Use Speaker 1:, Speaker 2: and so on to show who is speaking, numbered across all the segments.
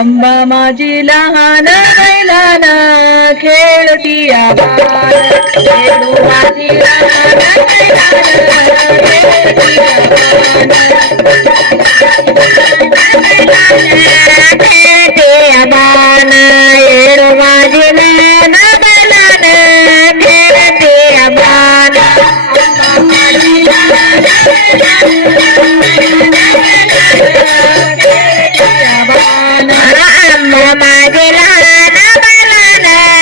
Speaker 1: अंबा माझी लहान बैलाना खेळती खेळू माझी लहान खेळते अमान येडू माझी लहान बैलाना खेळते mùa mà về là nó bay là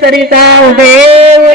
Speaker 1: Sarita देव